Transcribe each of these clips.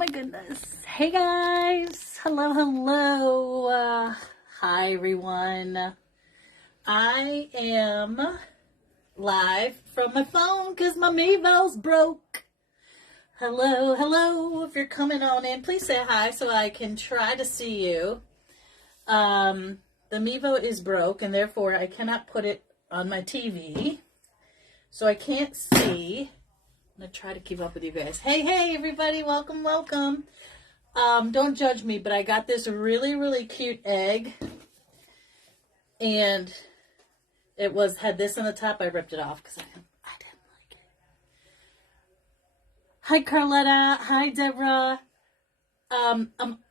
my goodness. Hey guys. Hello, hello. Hi everyone. I am live from my phone because my Mevo's broke. Hello, hello. If you're coming on in, please say hi so I can try to see you. The Mevo is broke and therefore I cannot put it on my TV. So I can't see. I'm going to try to keep up with you guys. Hey, everybody. Welcome, welcome. Don't judge me, but I got this really, really cute egg. And it had this on the top. I ripped it off because I didn't like it. Hi, Carletta. Hi, Deborah.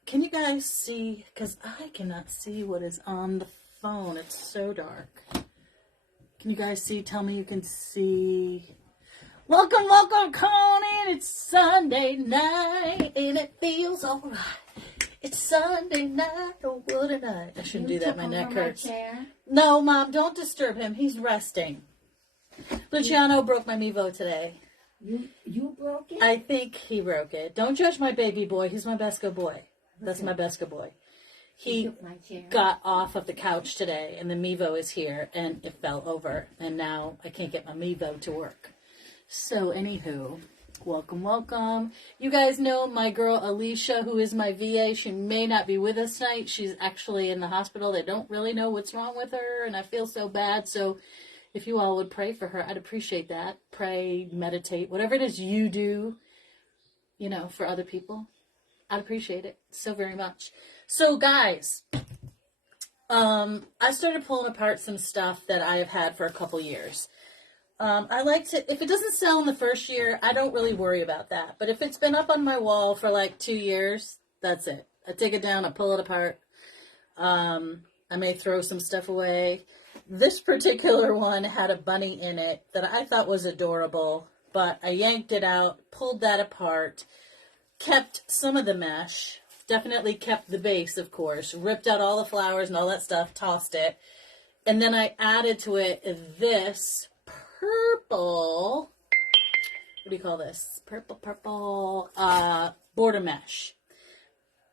Can you guys see? Because I cannot see what is on the phone. It's so dark. Can you guys see? Tell me you can see. Welcome, welcome, come on in. It's Sunday night and it feels alright. It's Sunday night, oh what a night. I shouldn't do that, my neck hurts. No, Mom, don't disturb him. He's resting. Luciano broke my Mevo today. You broke it? I think he broke it. Don't judge my baby boy. He's my best good boy. That's my best good boy. He got off of the couch today and the Mevo is here and it fell over. And now I can't get my Mevo to work. So, anywho, welcome, welcome. You guys know my girl Alicia, who is my VA. She may not be with us tonight. She's actually in the hospital. They don't really know what's wrong with her, and I feel so bad. So, if you all would pray for her, I'd appreciate that. Pray, meditate, whatever it is you do, for other people. I'd appreciate it so very much. So, guys, I started pulling apart some stuff that I have had for a couple years. I like to, if it doesn't sell in the first year, I don't really worry about that. But if it's been up on my wall for like 2 years, that's it. I take it down, I pull it apart. I may throw some stuff away. This particular one had a bunny in it that I thought was adorable, but I yanked it out, pulled that apart, kept some of the mesh, definitely kept the base, of course, ripped out all the flowers and all that stuff, tossed it. And then I added to it this purple, what do you call this? Purple, border mesh.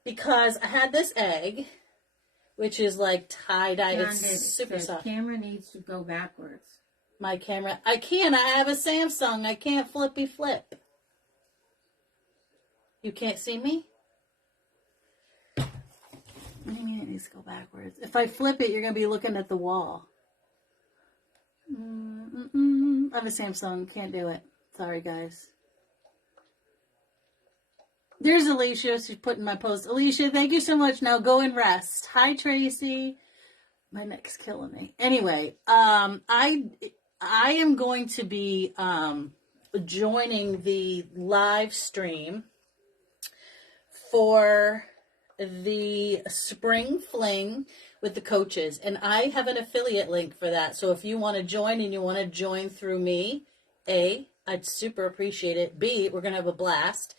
Because I had this egg, which is like tie-dye. It's super soft. The camera needs to go backwards. My camera, I have a Samsung. I can't flippy flip. You can't see me? What do you mean it needs to go backwards? If I flip it, you're going to be looking at the wall. I have a Samsung. Can't do it. Sorry, guys. There's Alicia. She's putting my post. Alicia, thank you so much. Now go and rest. Hi, Tracy. My neck's killing me. Anyway, I am going to be joining the live stream for the spring fling with the coaches, and I have an affiliate link for that. So if you want to join and you want to join through me, A, I'd super appreciate it. B, we're gonna have a blast,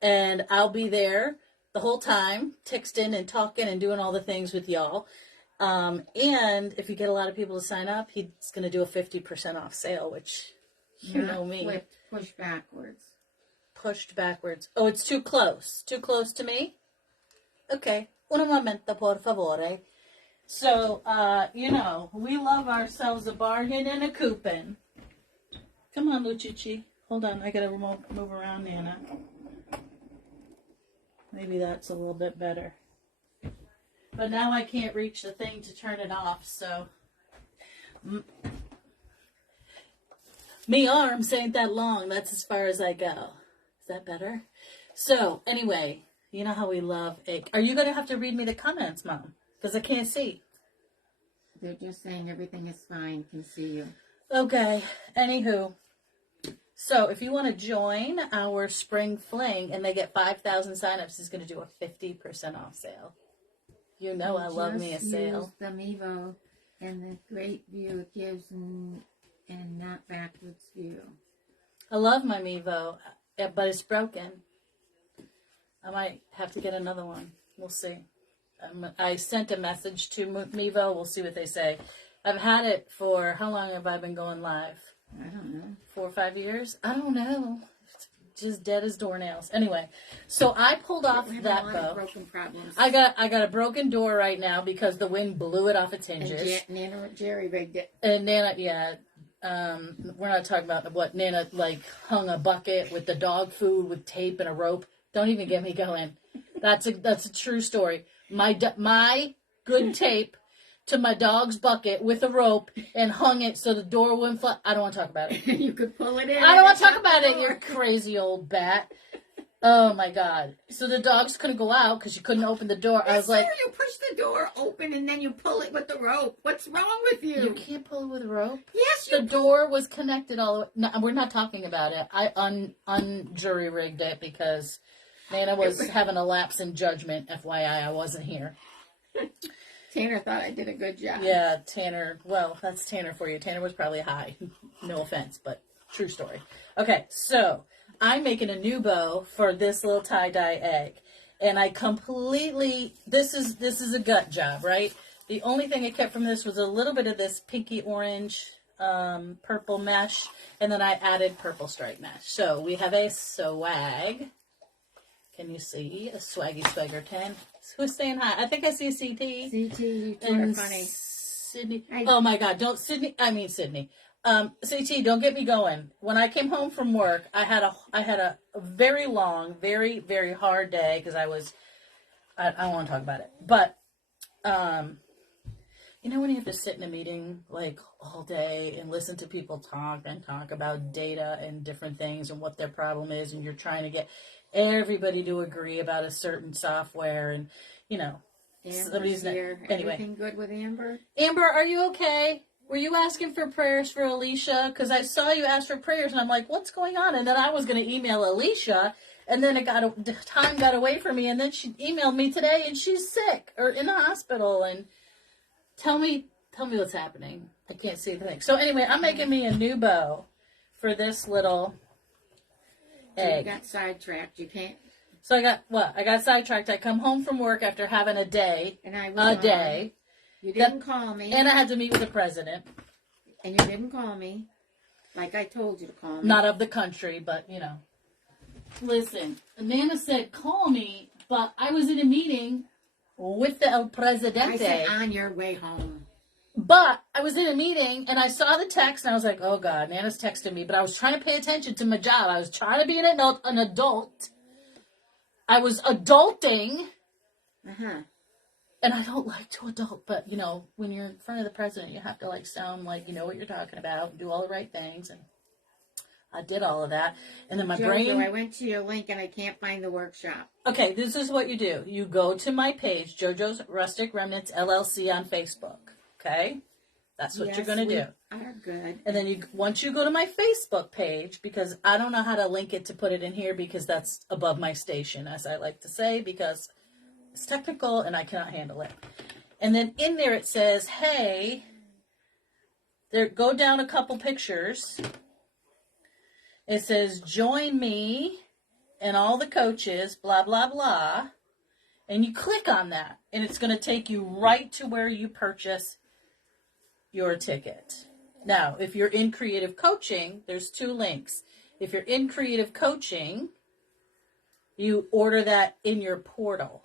and I'll be there the whole time, texting and talking and doing all the things with y'all. And if you get a lot of people to sign up, he's gonna do a 50% off sale, which you know me. Push backwards. Pushed backwards. Oh, it's too close. Too close to me? Okay. Un momento, por favore. So, we love ourselves a bargain and a coupon. Come on, Lucici. Hold on. I got to move around, Nana. Maybe that's a little bit better. But now I can't reach the thing to turn it off, so. Me arms ain't that long. That's as far as I go. Is that better? So, anyway. You know how we love it. Are you going to have to read me the comments, Mom? Because I can't see. They're just saying everything is fine. Can see you. Okay. Anywho. So, if you want to join our spring fling and they get 5,000 signups, he's going to do a 50% off sale. You know I love me a sale. Use the Mevo and the great view it gives and not backwards view. I love my Mevo, but it's broken. I might have to get another one. We'll see. I sent a message to Mevo. We'll see what they say. I've had it for, how long have I been going live? I don't know. 4 or 5 years? I don't know. just dead as doornails. Anyway, so I pulled off We have that a lot bow. of broken problems. I got a broken door right now because the wind blew it off its hinges. And Nana Jerry rigged it. And Nana, we're not talking about what Nana like hung a bucket with the dog food with tape and a rope. Don't even get me going. That's a true story. My good tape to my dog's bucket with a rope and hung it so the door wouldn't fly. I don't want to talk about it. You could pull it in. I don't want to talk about it, you crazy old bat. Oh my God. So the dogs couldn't go out because you couldn't open the door. I was like, you push the door open and then you pull it with the rope. What's wrong with you? you can't pull it with a rope? Yes, The door was connected all the way. No, we're not talking about it. I un-jury rigged it because Nana was having a lapse in judgment. FYI, I wasn't here. Tanner thought I did a good job. Yeah, Tanner. Well, that's Tanner for you. Tanner was probably high. No offense, but true story. Okay, so I'm making a new bow for this little tie-dye egg. And I completely, this is a gut job, right? The only thing I kept from this was a little bit of this pinky orange purple mesh. And then I added purple stripe mesh. So we have a swag. Can you see? A swaggy swaggerton. Who's saying hi? I think I see CT. CT, you two are funny. Sydney. Oh my God! Don't Sydney. I mean Sydney. CT, don't get me going. When I came home from work, I had a very long, very very hard day because I don't want to talk about it. But you know when you have to sit in a meeting like all day and listen to people talk about data and different things and what their problem is, and you're trying to get everybody to agree about a certain software, and Amber's here. Anyway, Everything good with Amber? Amber, are you okay? Were you asking for prayers for Alicia? Because I saw you ask for prayers, and I'm like, what's going on? And then I was going to email Alicia, and then time got away from me, and then she emailed me today, and she's sick or in the hospital. And tell me what's happening. I can't see the thing. So anyway, I'm making me a new bow for this little egg. You got sidetracked. You can't. So I got sidetracked. I come home from work after having a day. And I was a day. You didn't call me. And I had to meet with the president. And you didn't call me. Like I told you to call me. Not of the country, but, Listen, Nana said, call me, but I was in a meeting with the El Presidente. I said, on your way home. But I was in a meeting, and I saw the text, and I was like, oh, God, Nana's texting me. But I was trying to pay attention to my job. I was trying to be an adult. I was adulting. Uh-huh. And I don't like to adult, but, when you're in front of the president, you have to, sound like you know what you're talking about and do all the right things. And I did all of that. And then my brain... I went to your link, and I can't find the workshop. Okay, this is what you do. You go to my page, JoJo's Rustic Remnants LLC on Facebook. Okay? That's what you're going to do. Are good. And then once you go to my Facebook page, because I don't know how to link it to put it in here because that's above my station, as I like to say, because... it's technical and I cannot handle it. And then in there it says, hey, go down a couple pictures. It says, join me and all the coaches, blah, blah, blah. And you click on that. And it's going to take you right to where you purchase your ticket. Now, if you're in creative coaching, there's 2 links. If you're in creative coaching, you order that in your portal.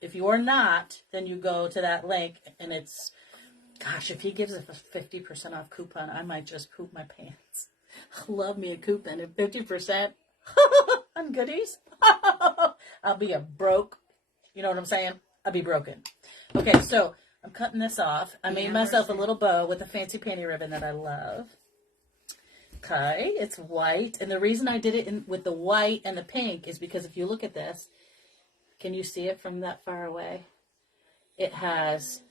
If you are not, then you go to that link, and it's, gosh, if he gives us a 50% off coupon, I might just poop my pants. Love me a coupon at 50% on goodies. I'll be broke. You know what I'm saying? I'll be broken. Okay, so I'm cutting this off. I made myself a little bow with a fancy panty ribbon that I love. Okay, it's white, and the reason I did it with the white and the pink is because if you look at this, can you see it from that far away? It has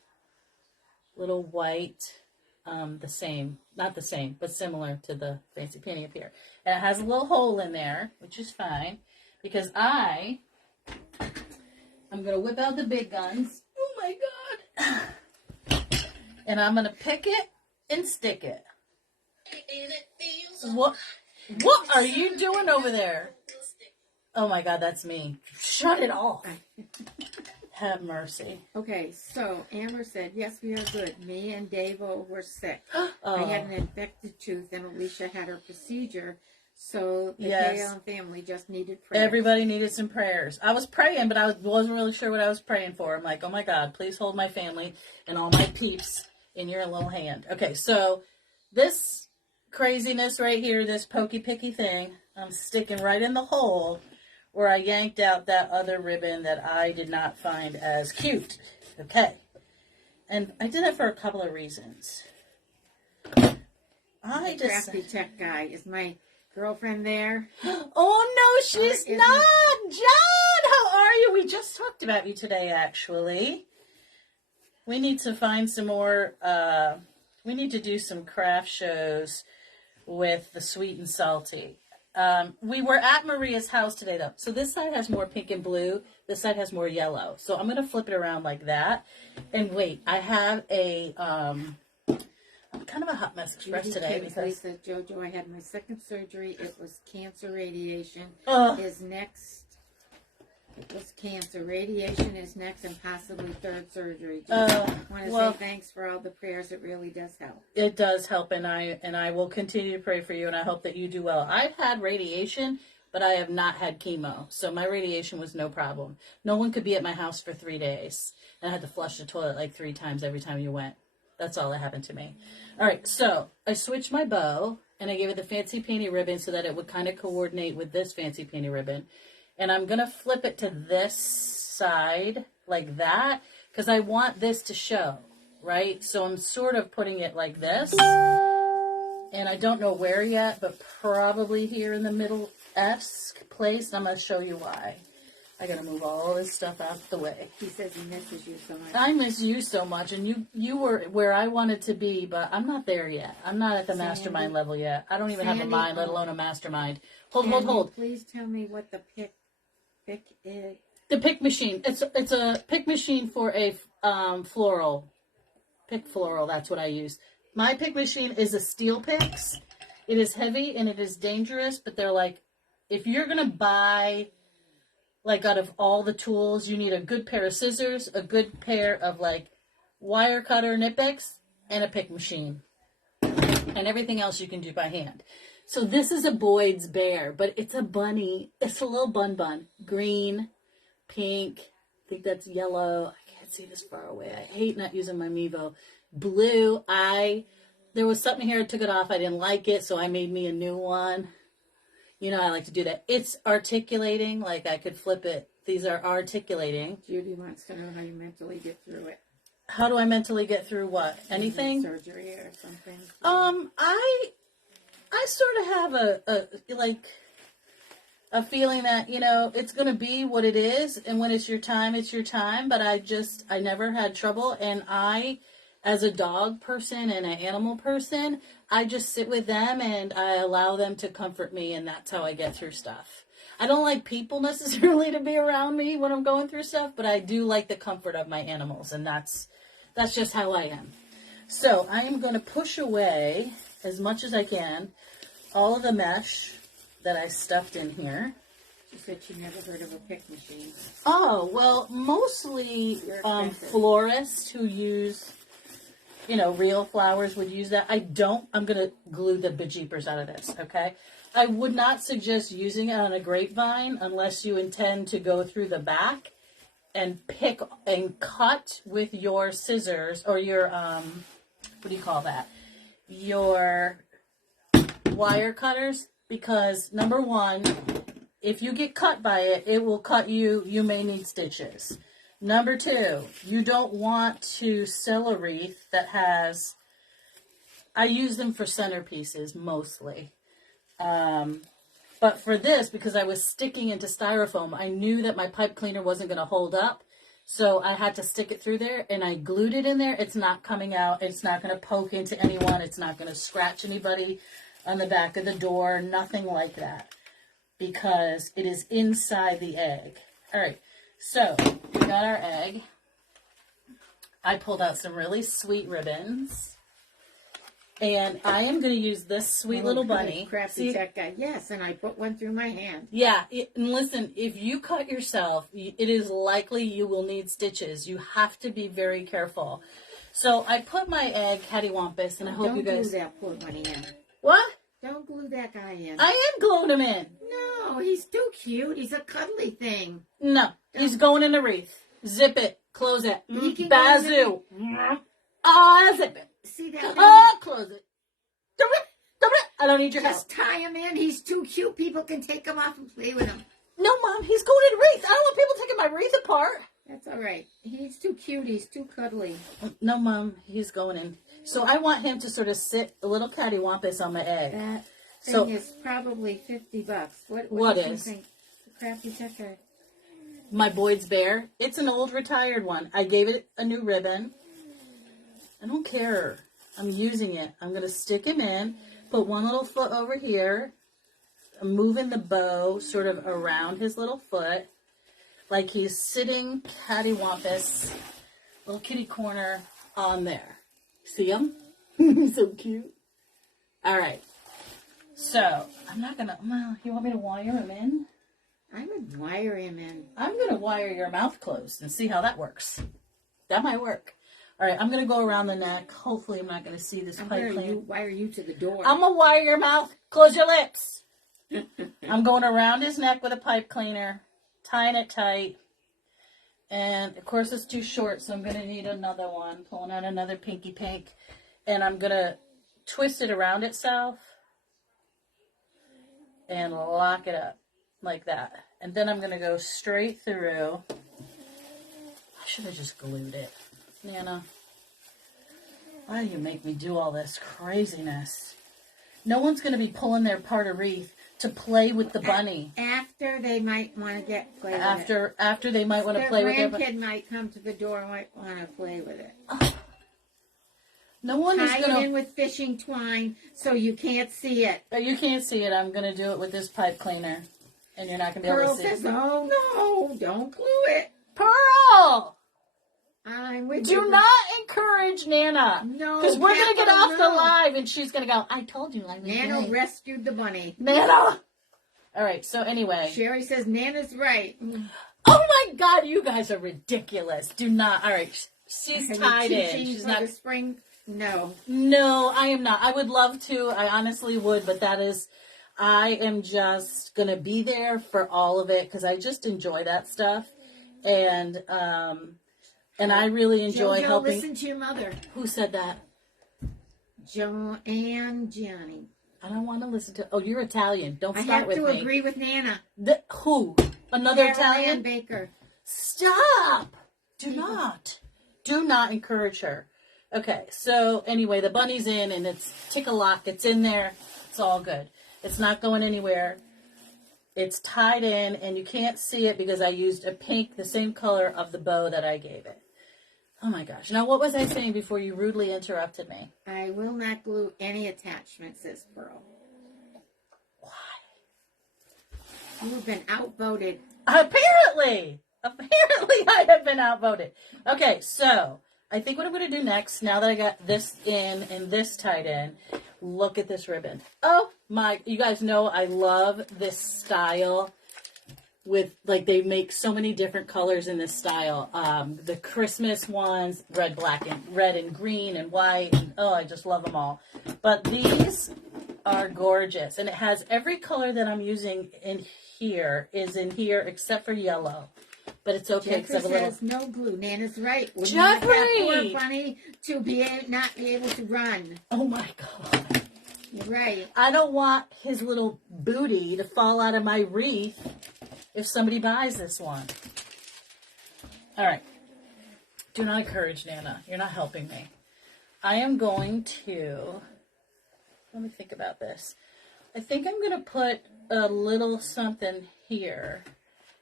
little white, not the same, but similar to the fancy panty up here. And it has a little hole in there, which is fine, because I'm going to whip out the big guns. Oh my God. And I'm going to pick it and stick it. What are you doing over there? Oh my God, that's me. Shut it off. Have mercy. Okay, so Amber said, yes, we are good. Me and Davo were sick. Oh. I had an infected tooth, and Alicia had her procedure, So the Yes. Kayon family just needed prayer. Everybody needed some prayers. I was praying, but I wasn't really sure what I was praying for. I'm like, oh my God, please hold my family and all my peeps in your little hand. Okay, so this craziness right here, this pokey picky thing, I'm sticking right in the hole where I yanked out that other ribbon that I did not find as cute. Okay. And I did it for a couple of reasons. I just... Crafty tech guy. Is my girlfriend there? Oh, no, she's isn't- not. John, how are you? We just talked about you today, actually. We need to find some more, we need to do some craft shows with the sweet and salty. We were at Maria's house today, though. So this side has more pink and blue. This side has more yellow. So I'm going to flip it around like that. And wait, I have a, I'm kind of a hot mess express Judy today Kingsley because... said, Jojo, I had my second surgery. It was cancer radiation. Ugh. His next was cancer. Radiation is next and possibly third surgery. I want to say thanks for all the prayers. It really does help. It does help, and I will continue to pray for you, and I hope that you do well. I've had radiation, but I have not had chemo, so my radiation was no problem. No one could be at my house for 3 days, and I had to flush the toilet like 3 times every time you went. That's all that happened to me. All right, so I switched my bow, and I gave it the fancy painty ribbon so that it would kind of coordinate with this fancy painty ribbon. And I'm going to flip it to this side like that because I want this to show, right? So I'm sort of putting it like this. And I don't know where yet, but probably here in the middle-esque place. And I'm going to show you why. I got to move all this stuff out the way. He says he misses you so much. I miss you so much. And you were where I wanted to be, but I'm not there yet. I'm not at the mastermind level yet. I don't even have a mind, let alone a mastermind. Hold. Please tell me what the pick is. The pick machine. It's a pick machine for a floral. Pick floral, that's what I use. My pick machine is a steel picks. It is heavy and it is dangerous, but they're like, if you're going to buy, like out of all the tools, you need a good pair of scissors, a good pair of like wire cutter nip picks, and a pick machine. And everything else you can do by hand. So this is a Boyd's bear, but it's a bunny. It's a little bun. Green, pink, I think that's yellow. I can't see this far away. I hate not using my Mevo. Blue, there was something here, I took it off. I didn't like it, so I made me a new one. You know, I like to do that. It's articulating, like I could flip it. These are articulating. Judy wants to know how you mentally get through it. How do I mentally get through what? Anything? Surgery or something? I sort of have a feeling that, you know, it's going to be what it is. And when it's your time, it's your time. But I never had trouble. And I, as a dog person and an animal person, I just sit with them and I allow them to comfort me. And that's how I get through stuff. I don't like people necessarily to be around me when I'm going through stuff, but I do like the comfort of my animals. And that's just how I am. So I am going to push away as much as I can all of the mesh that I stuffed in here. She said she never heard of a pick machine. Oh, well, mostly florists who use, you know, real flowers would use that. I don't. I'm going to glue the bejeepers out of this, okay? I would not suggest using it on a grapevine unless you intend to go through the back and pick and cut with your scissors or your, what do you call that? Your wire cutters, because number one, if you get cut by it, it will cut you. You may need stitches. Number two, you don't want to sell a wreath that has, I use them for centerpieces mostly. But for this, because I was sticking into styrofoam, I knew that my pipe cleaner wasn't going to hold up. So I had to stick it through there, and I glued it in there. It's not coming out. It's not going to poke into anyone. It's not going to scratch anybody on the back of the door. Nothing like that, because it is inside the egg. All right, so we got our egg. I pulled out some really sweet ribbons. And I am going to use this sweet little bunny. Crafty tech guy. Yes, and I put one through my hand. Yeah, and listen, if you cut yourself, it is likely you will need stitches. You have to be very careful. So I put my egg cattywampus, and I hope you guys... Don't do that poor bunny in. What? Don't glue that guy in. I am gluing him in. No, he's too cute. He's a cuddly thing. No, he's going in the wreath. Zip it. Close it. He can Bazoo. Zip it. See that? Close it. I don't need your help. Just tie him in. He's too cute. People can take him off and play with him. No, Mom, he's going in wreath. I don't want people taking my wreath apart. That's all right. He's too cute. He's too cuddly. No, Mom, he's going in. So I want him to sort of sit a little cattywampus on my egg. That thing is probably $50. What do you think? The crap you took her. My Boyd's Bear. It's an old retired one. I gave it a new ribbon. I don't care. I'm using it. I'm going to stick him in. Put one little foot over here. I'm moving the bow sort of around his little foot. Like he's sitting cattywampus, little kitty corner on there. See him? So cute. All right. So, I'm not going to, well, you want me to wire him in? I would wire him in. I'm going to wire your mouth closed and see how that works. That might work. All right, I'm going to go around the neck. Hopefully I'm not going to see this pipe clean. Wire you to the door. I'm going to wire your mouth. Close your lips. I'm going around his neck with a pipe cleaner, tying it tight. And, of course, it's too short, so I'm going to need another one. Pulling out another pinky pink. And I'm going to twist it around itself and lock it up like that. And then I'm going to go straight through. I should have just glued it. Nana, why do you make me do all this craziness? No one's going to be pulling their part of wreath to play with the bunny. After they might want to play with it. After they might want to play with it. Their grandkid might come to the door and might want to play with it. Oh. No one is going to... Tie it in with fishing twine so you can't see it. You can't see it. I'm going to do it with this pipe cleaner. And you're not going to be able to see it. Pearl says, oh no, don't glue it. Pearl! I'm with you. Do not encourage Nana. No, because we're going to get off the live and she's going to go, I told you I was Nana rescued the bunny. Nana! All right, so anyway. Sherry says Nana's right. Oh my God, you guys are ridiculous. Do not. All right, she's tied in. She's not. The spring? No. No, I am not. I would love to. I honestly would, but I am just going to be there for all of it because I just enjoy that stuff. And I really enjoy helping. Listen to your mother. Who said that? Joanne Gianni. I don't want to listen to. Oh, you're Italian. Don't start with me. I have to agree with Nana. Who? Another Italian? Baker. Stop! Do not encourage her. Okay, so anyway, the bunny's in and it's tick-a-lock. It's in there. It's all good. It's not going anywhere. It's tied in and you can't see it because I used a pink, the same color of the bow that I gave it. Oh my gosh. Now, what was I saying before you rudely interrupted me? I will not glue any attachments, says Pearl. Why? You've been outvoted. Apparently, I have been outvoted. Okay, so I think what I'm going to do next, now that I got this in and this tied in, look at this ribbon. Oh my, you guys know I love this style with, like, they make so many different colors in this style. The Christmas ones, red and green and white. And, oh, I just love them all. But these are gorgeous. And it has every color that I'm using in here is in here except for yellow. But it's okay because I have a little... says no glue. Nana's right. Jeffrey! That poor bunny to not be able to run. Oh my God. You're right. I don't want his little booty to fall out of my wreath if somebody buys this one. All right. Do not encourage Nana. You're not helping me. I am going to... Let me think about this. I think I'm going to put a little something here.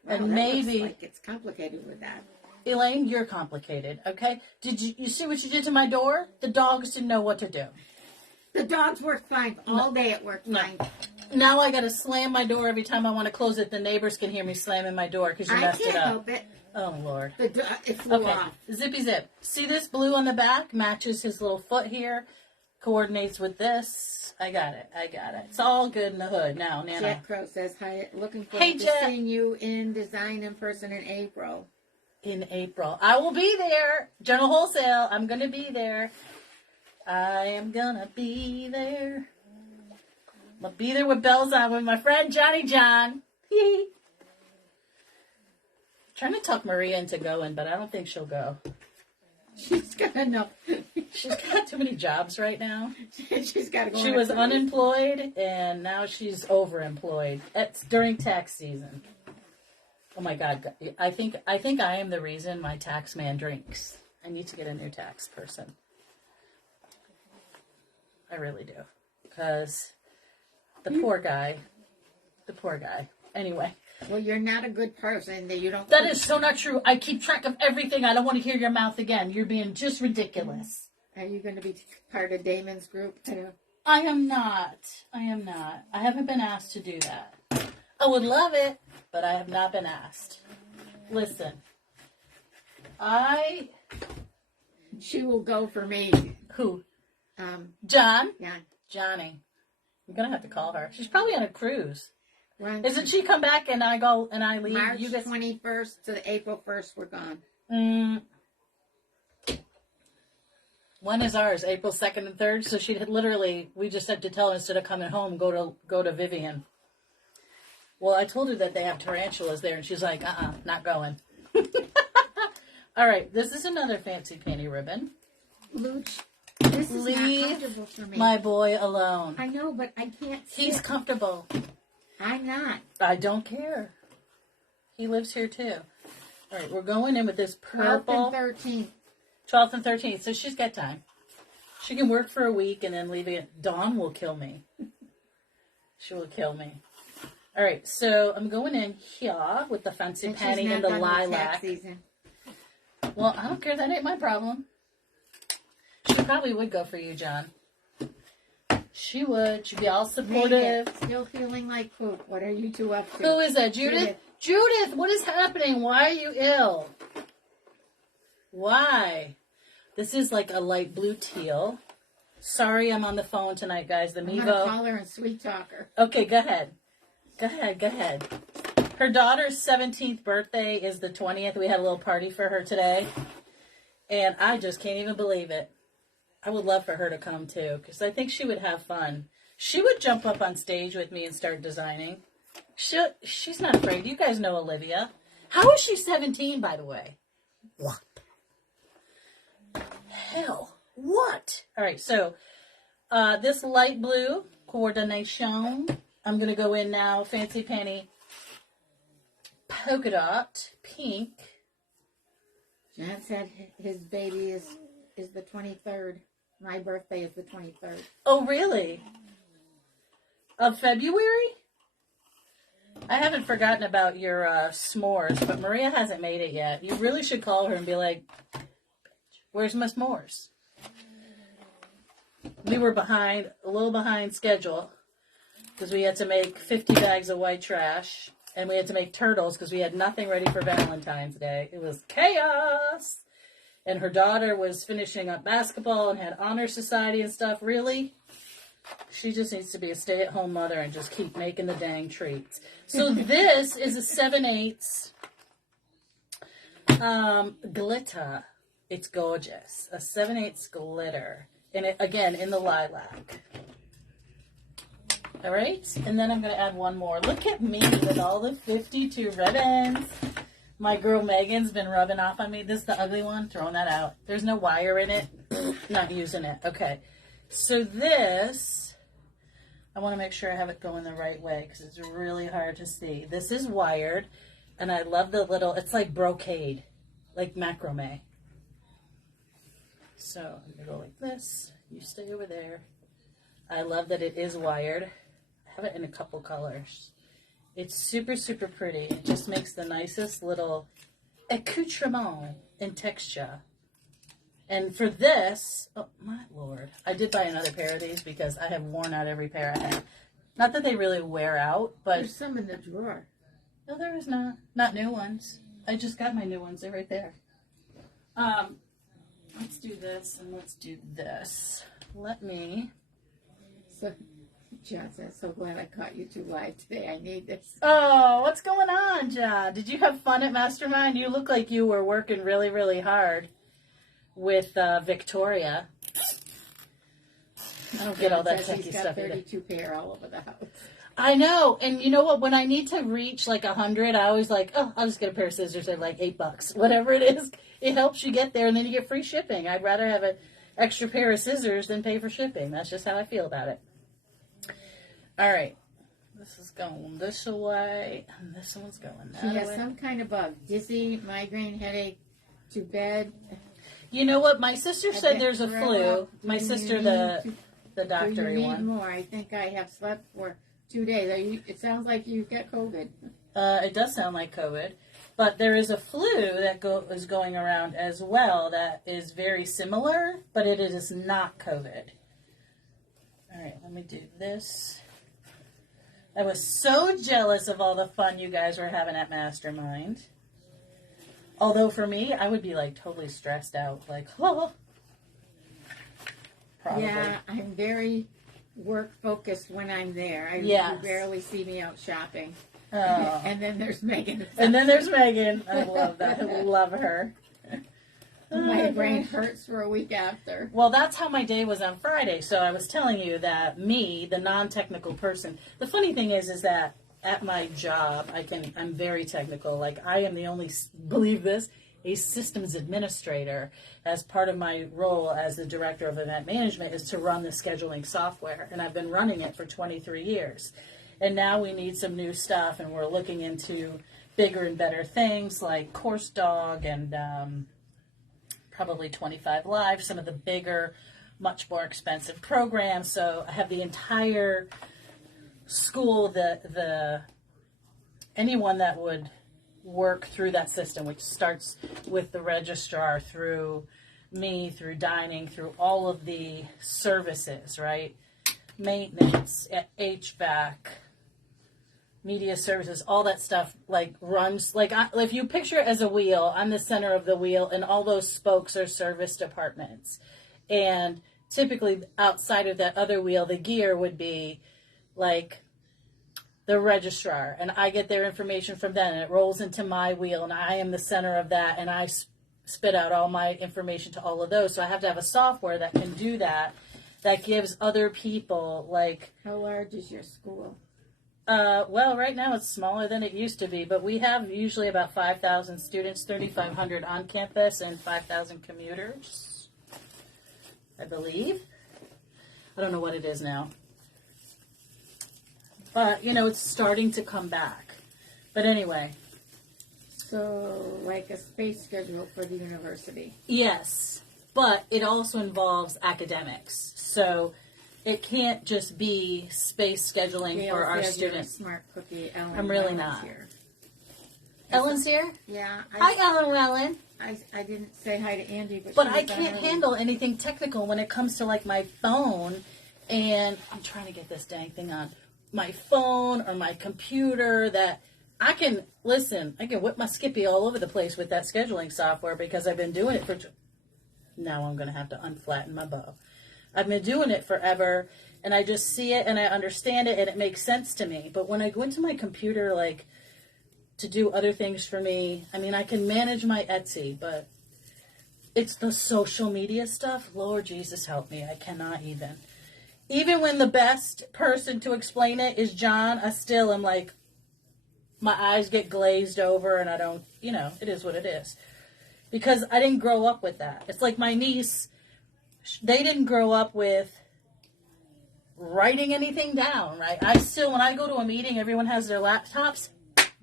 Wow, and maybe... Looks like it's complicated with that. Elaine, you're complicated, okay? Did you see what you did to my door? The dogs didn't know what to do. The dogs worked fine. All day it worked fine. Now I got to slam my door every time I want to close it. The neighbors can hear me slamming my door because you messed it up. I can't help it. Oh, Lord. It flew off. Zippy zip. See this blue on the back? Matches his little foot here. Coordinates with this. I got it. It's all good in the hood now, Nana. Jet Crow says, hi, looking forward to seeing you in design in person in April. In April. I will be there. General Wholesale. I'm going to be there. I am going to be there. I'll be there with bells on with my friend Johnny John. Trying to talk Maria into going, but I don't think she'll go. She's got enough. She's got too many jobs right now. She's got to go. She was unemployed, and now she's overemployed. It's during tax season. Oh my God! I think I am the reason my tax man drinks. I need to get a new tax person. I really do, because the poor guy. Anyway. Well, you're not a good person. That you don't. That is so not true. I keep track of everything. I don't want to hear your mouth again. You're being just ridiculous. Are you going to be part of Damon's group too? I am not. I haven't been asked to do that. I would love it, but I have not been asked. Listen, She will go for me. Who? John? Yeah. Johnny. I'm going to have to call her. She's probably on a cruise. Isn't she come back and I go and I leave? March 21st to April 1st, we're gone. When is ours? April 2nd and 3rd? So she literally, we just had to tell her instead of coming home, go to Vivian. Well, I told her that they have tarantulas there, and she's like, not going. All right, this is another fancy panty ribbon. Luch, this is Leave not comfortable for me. My boy alone. I know, but I can't sit. He's comfortable. I'm not. I don't care. He lives here too. All right, we're going in with this purple. 12th and 13th. 12th and 13th. So she's got time. She can work for a week and then leave it. Dawn will kill me. She will kill me. All right, so I'm going in here with the fancy panty and the lilac. Well, I don't care. That ain't my problem. She probably would go for you, John. She would. She'd be all supportive. Still feeling like poop. What are you two up to? Who is that? Judith? Judith, what is happening? Why are you ill? Why? This is like a light blue teal. Sorry, I'm on the phone tonight, guys. The I'm Mevo. going to call her and sweet talk her. Okay, go ahead. Go ahead. Her daughter's 17th birthday is the 20th. We had a little party for her today. And I just can't even believe it. I would love for her to come too, because I think she would have fun. She would jump up on stage with me and start designing. She's not afraid. You guys know Olivia. How is she 17, by the way? What? Hell, what? All right, so this light blue coordination. I'm going to go in now, fancy panty, polka dot, pink. John said his baby is the 23rd. My birthday is the 23rd. Oh, really? Of February? I haven't forgotten about your s'mores, but Maria hasn't made it yet. You really should call her and be like, where's my s'mores? We were a little behind schedule, because we had to make 50 bags of white trash, and we had to make turtles because we had nothing ready for Valentine's Day. It was chaos. And her daughter was finishing up basketball and had honor society and stuff. Really? She just needs to be a stay-at-home mother and just keep making the dang treats. So this is a 7/8 glitter. It's gorgeous. A 7/8 glitter. And it, again, in the lilac. All right? And then I'm going to add one more. Look at me with all the 52 ribbons. My girl Megan's been rubbing off on me. This is the ugly one. Throwing that out. There's no wire in it. Not using it. Okay. So this, I want to make sure I have it going the right way because it's really hard to see. This is wired. And I love the little, it's like brocade. Like macrame. So I'm going to go like this. You stay over there. I love that it is wired. I have it in a couple colors. It's super, super pretty. It just makes the nicest little accoutrement in texture. And for this, oh my Lord, I did buy another pair of these because I have worn out every pair I have. Not that they really wear out, but... There's some in the drawer. No, there is not. Not new ones. I just got my new ones. They're right there. Let's do this and let's do this. Let me... So, John says, so glad I caught you two live today. I need this. Oh, what's going on, John? Did you have fun at Mastermind? You look like you were working really, really hard with Victoria. I don't get all that Says techie he's got stuff either. 32 pair all over the house. I know, and you know what? When I need to reach like 100, I always like, oh, I'll just get a pair of scissors at like $8, whatever it is. It helps you get there, and then you get free shipping. I'd rather have an extra pair of scissors than pay for shipping. That's just how I feel about it. All right, this is going this way, and this one's going that way. She has some kind of bug, dizzy, migraine, headache, to bed. You know what? My sister said there's a flu. My sister, the doctor Do you need one. more? I think I have slept for 2 days. It sounds like you've got COVID. It does sound like COVID, but there is a flu that is going around as well that is very similar, but it is not COVID. All right, let me do this. I was so jealous of all the fun you guys were having at Mastermind. Although for me, I would be like totally stressed out, like, oh. Probably. Yeah, I'm very work focused when I'm there. You rarely see me out shopping. Oh. And then there's Megan. And then there's Megan. I love that. I love her. My brain hurts for a week after. Well, that's how my day was on Friday. So I was telling you that me, the non-technical person, the funny thing is that at my job, I'm very technical. Like, I am the only, believe this, a systems administrator. As part of my role as the director of event management is to run the scheduling software. And I've been running it for 23 years. And now we need some new stuff, and we're looking into bigger and better things like Course Dog and probably 25 Live, some of the bigger, much more expensive programs. So I have the entire school, anyone that would work through that system, which starts with the registrar, through me, through dining, through all of the services, right? Maintenance, HVAC, media services, all that stuff, like, runs, like, if you picture it as a wheel, I'm the center of the wheel, and all those spokes are service departments. And typically outside of that other wheel, the gear would be like the registrar, and I get their information from them, and it rolls into my wheel, and I am the center of that, and I spit out all my information to all of those. So I have to have a software that can do that gives other people, like... How large is your school? Well, right now it's smaller than it used to be, but we have usually about 5,000 students, 3,500 on campus, and 5,000 commuters, I believe. I don't know what it is now. But, it's starting to come back. But anyway. So, like a space schedule for the university. Yes, but it also involves academics. So... it can't just be space scheduling for our students. Smart cookie, Ellen. I'm really not. Here. Ellen's here? Yeah. Hi, Ellen. I didn't say hi to Andy, but I can't handle anything technical when it comes to, like, my phone. And I'm trying to get this dang thing on my phone or my computer that I can whip my Skippy all over the place with that scheduling software because I've been doing it for... Now I'm going to have to unflatten my bow. I've been doing it forever, and I just see it, and I understand it, and it makes sense to me. But when I go into my computer, like, to do other things for me, I mean, I can manage my Etsy, but it's the social media stuff. Lord Jesus, help me. I cannot even. Even when the best person to explain it is John, I still am like, my eyes get glazed over, and I don't, it is what it is. Because I didn't grow up with that. It's like my niece... They didn't grow up with writing anything down, right? I still, when I go to a meeting, everyone has their laptops.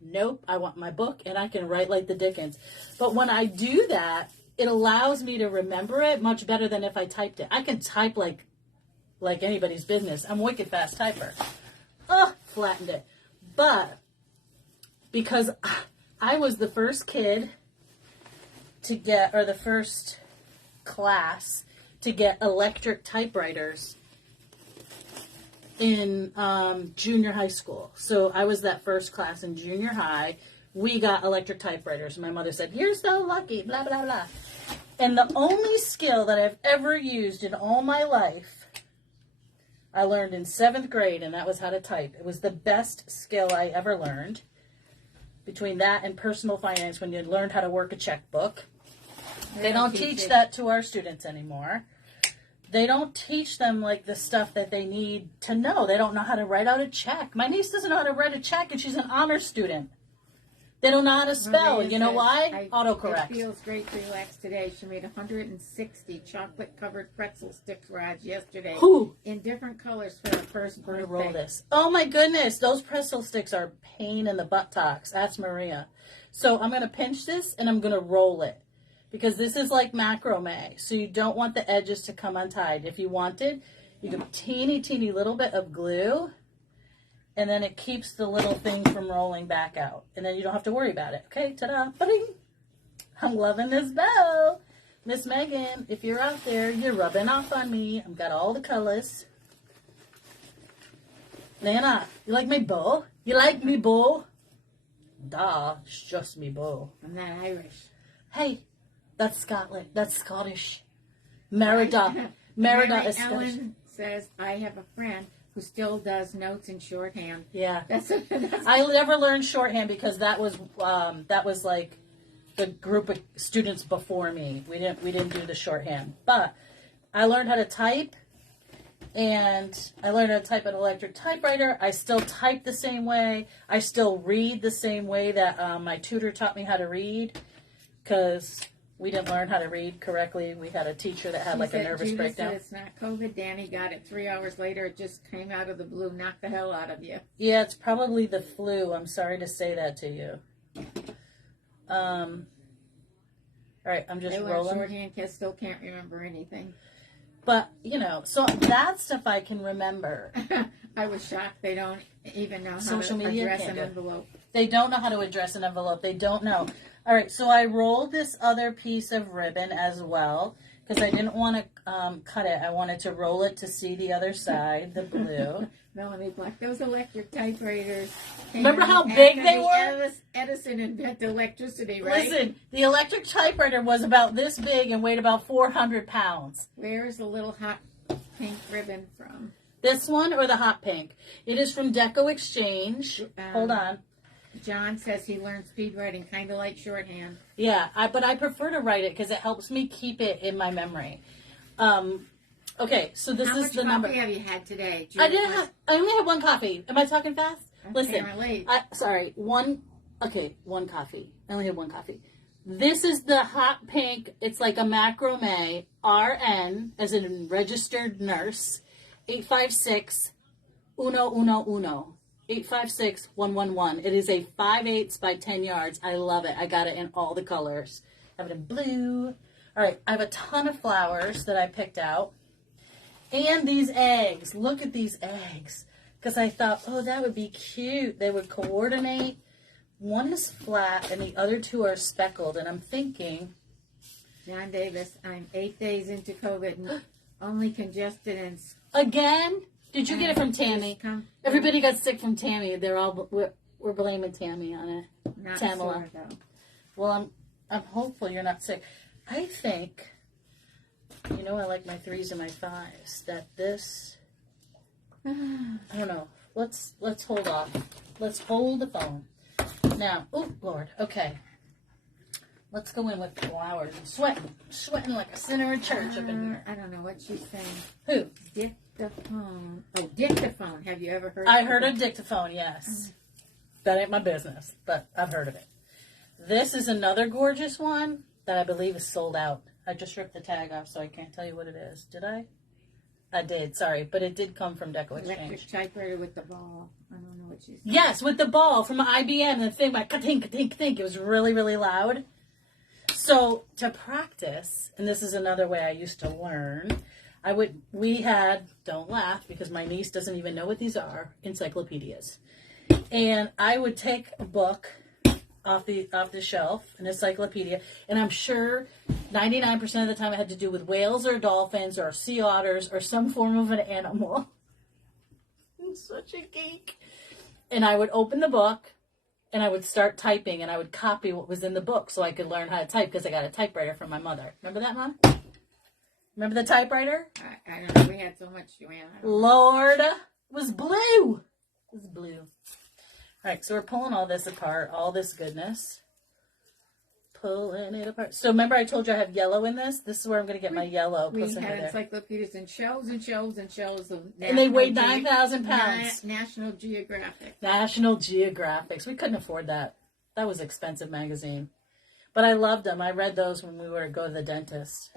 Nope, I want my book, and I can write like the Dickens. But when I do that, it allows me to remember it much better than if I typed it. I can type like anybody's business. I'm a wicked fast typer. Flattened it. But because I was the first kid to get, or the first class to get electric typewriters in junior high school. So I was that first class in junior high. We got electric typewriters. My mother said, "You're so lucky, blah, blah, blah." And the only skill that I've ever used in all my life, I learned in 7th grade, and that was how to type. It was the best skill I ever learned. Between that and personal finance, when you learned how to work a checkbook. They don't teach that to our students anymore. they don't teach them like the stuff that they need to know. They don't know how to write out a check. My niece doesn't know how to write a check, and she's an honor student. They don't know how to spell. You know why? Autocorrect. It feels great to relax today. She made 160 chocolate-covered pretzel stick rods yesterday. Who? In different colors for her first birthday. I'm gonna roll this. Oh my goodness, those pretzel sticks are a pain in the buttocks. That's Maria. So I'm gonna pinch this and I'm gonna roll it because this is like macrame. So you don't want the edges to come untied. If you wanted, you could teeny little bit of glue. And then it keeps the little thing from rolling back out. And then you don't have to worry about it. Okay, ta-da, ba-ding. I'm loving this bow. Miss Megan, if you're out there, you're rubbing off on me. I've got all the colors. Nana, you like my bow? You like me bow? Duh, it's just me bow. I'm not Irish. Hey, that's Scotland. That's Scottish. Merida. Merida is Scottish. Ellen says, I have a friend who still does notes in shorthand. Yeah, I never learned shorthand because that was like the group of students before me. We didn't do the shorthand, but I learned how to type, and I learned how to type an electric typewriter. I still type the same way. I still read the same way that my tutor taught me how to read, because we didn't learn how to read correctly. We had a teacher that had a nervous breakdown. Said it's not COVID. Danny got it 3 hours later. It just came out of the blue, knocked the hell out of you. Yeah, it's probably the flu. I'm sorry to say that to you. All right, I'm just rolling. Shorthand, kids still can't remember anything. But, so that stuff I can remember. I was shocked they don't even know how Social to media address an envelope. They don't know how to address an envelope. They don't know. All right, so I rolled this other piece of ribbon as well because I didn't want to cut it. I wanted to roll it to see the other side, the blue. Melanie Black, those electric typewriters. Remember how big they were? Edison invented electricity, right? Listen, the electric typewriter was about this big and weighed about 400 pounds. Where's the little hot pink ribbon from? This one or the hot pink? It is from Deco Exchange. Hold on. John says he learned speed writing, kind of like shorthand. Yeah, but I prefer to write it because it helps me keep it in my memory. Okay, so this is the number. How much coffee have you had today? I only had one coffee. Am I talking fast? Listen, one coffee. I only had one coffee. This is the hot pink. It's like a macrame. RN, as in registered nurse. 856 111. 856-111. It is a 5/8 by 10 yards. I love it. I got it in all the colors. I have it in blue. All right. I have a ton of flowers that I picked out. And these eggs. Look at these eggs. Because I thought, oh, that would be cute. They would coordinate. One is flat and the other two are speckled. And I'm thinking. John Davis, I'm 8 days into COVID and only congested and... Again? Did you get it from Tammy? Everybody got sick from Tammy. We're blaming Tammy on it. Not Tamala. sore, though. Well, I'm hopeful you're not sick. I think, I like my 3s and my 5s. That this, I don't know. Let's hold off. Let's hold the phone. Now, oh Lord, okay. Let's go in with flowers and sweating like a sinner in church up in here. I don't know what she's saying. Who? Dictaphone. Oh, dictaphone. Have you ever heard? I heard of dictaphone. Yes, that ain't my business, but I've heard of it. This is another gorgeous one that I believe is sold out. I just ripped the tag off, so I can't tell you what it is. Did I? I did. Sorry, but it did come from Deco Exchange. Electric typewriter with the ball. I don't know what she's saying. Yes, with the ball from IBM. And the thing went ka-tink, ka-tink, ka-tink. It was really, really loud. So to practice, and this is another way I used to learn, don't laugh because my niece doesn't even know what these are, encyclopedias. And I would take a book off the shelf, an encyclopedia, and I'm sure 99% of the time it had to do with whales or dolphins or sea otters or some form of an animal. I'm such a geek. And I would open the book and I would start typing and I would copy what was in the book so I could learn how to type because I got a typewriter from my mother. Remember that, Mom? Remember the typewriter? I don't know. We had so much, Joanna. Lord, it was blue. It was blue. All right, so we're pulling all this apart, all this goodness. pulling it apart. So remember I told you I have yellow in this? This is where I'm going to get my yellow. We had encyclopedias and shelves and shelves and shelves of and they weighed 9,000 pounds. National Geographic. National Geographics. We couldn't afford that. That was an expensive magazine. But I loved them. I read those when we were to go to the dentist.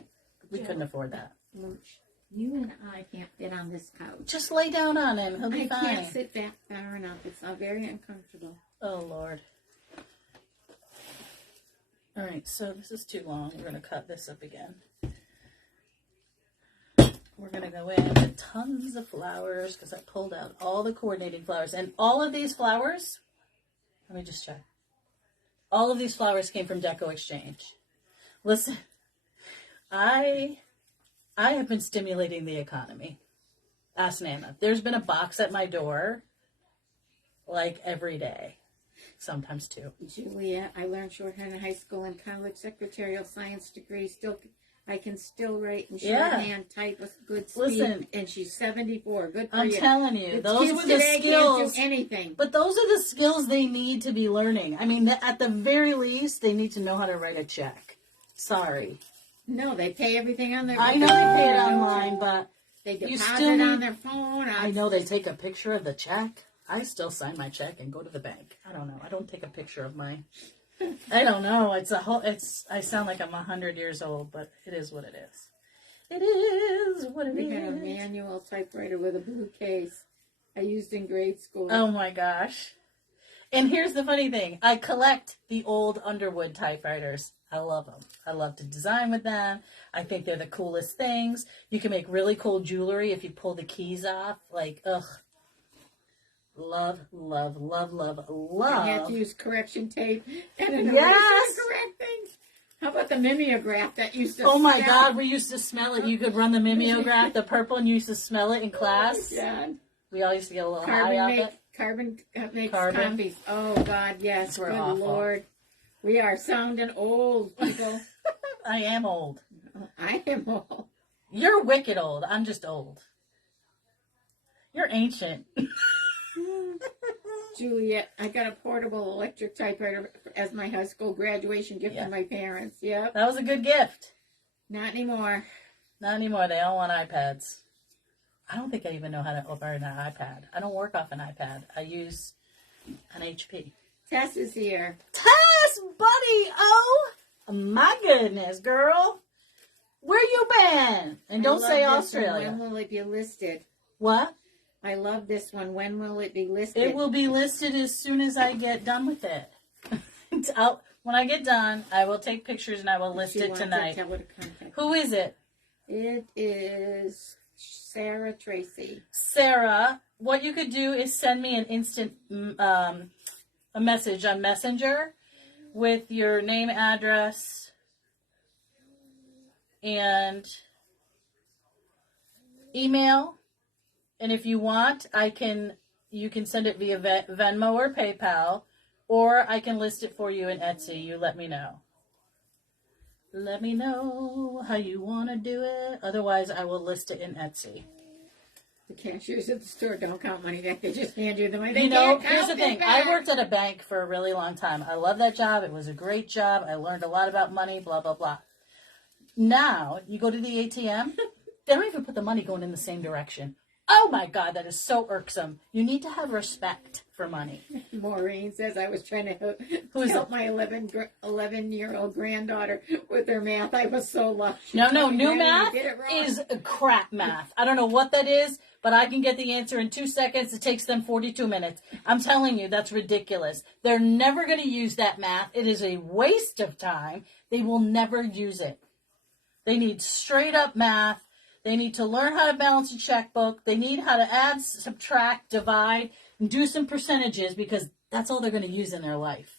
We couldn't afford that. Mooch, you and I can't fit on this couch. Just lay down on him. He'll be fine. I can't sit back far enough. It's very uncomfortable. Oh, Lord. All right, so this is too long. We're going to cut this up again. We're going to go in with tons of flowers because I pulled out all the coordinating flowers. And all of these flowers, let me just check. All of these flowers came from Deco Exchange. Listen, I have been stimulating the economy. Ask Nana. There's been a box at my door like every day. Sometimes two. Julia, I learned shorthand in high school and college, secretarial science degree. I can still write in shorthand, type with good speed. Listen, and she's 74. Good for you. I'm telling you, those were the skills. Can't do anything. But those are the skills they need to be learning. I mean, at the very least, they need to know how to write a check. Sorry. No, they pay everything on their. I know they pay it online, but they deposit on their phone. I know they take a picture of the check. I still sign my check and go to the bank. I don't know. I don't take a picture of my. I don't know. I sound like I'm 100 years old, but it is what it is. It is what it is. We had a manual typewriter with a blue case I used in grade school. Oh my gosh. And here's the funny thing. I collect the old Underwood typewriters. I love them. I love to design with them. I think they're the coolest things. You can make really cool jewelry if you pull the keys off. Like, ugh. Love, love, love, love, love. I had to use correction tape and an eraser to correct things. How about the mimeograph that used to Oh my God, we used to smell it. You could run the mimeograph, the purple, and you used to smell it in class. Yeah. We all used to get a little high off it. Carbon makes copies. Oh God, yes. Good awful. Lord. We are sounding old, people. I am old. I am old. You're wicked old. I'm just old. You're ancient. Juliet, I got a portable electric typewriter as my high school graduation gift from my parents. Yep. That was a good gift. Not anymore. Not anymore. They all want iPads. I don't think I even know how to operate an iPad. I don't work off an iPad. I use an HP. Tess is here. Tess, buddy. Oh, my goodness, girl. Where you been? And don't say Australia. When will it be listed? What? I love this one. When will it be listed? It will be listed as soon as I get done with it. When I get done, I will take pictures and I will list it tonight. Who is it? It is Sarah Tracy. Sarah, what you could do is send me an instant a message on Messenger with your name, address, and email. And if you want, you can send it via Venmo or PayPal, or I can list it for you in Etsy. You let me know. Let me know how you want to do it. Otherwise, I will list it in Etsy. The cashiers at the store don't count money back. They just hand you the money. Here's the thing. I worked at a bank for a really long time. I love that job. It was a great job. I learned a lot about money, blah, blah, blah. Now, you go to the ATM, they don't even put the money going in the same direction. Oh my God, that is so irksome. You need to have respect for money. Maureen says I was trying to help my 11-year-old granddaughter with her math. I was so lucky. No, new math is crap math. I don't know what that is, but I can get the answer in 2 seconds. It takes them 42 minutes. I'm telling you, that's ridiculous. They're never going to use that math. It is a waste of time. They will never use it. They need straight up math. They need to learn how to balance a checkbook. They need how to add, subtract, divide, and do some percentages because that's all they're going to use in their life.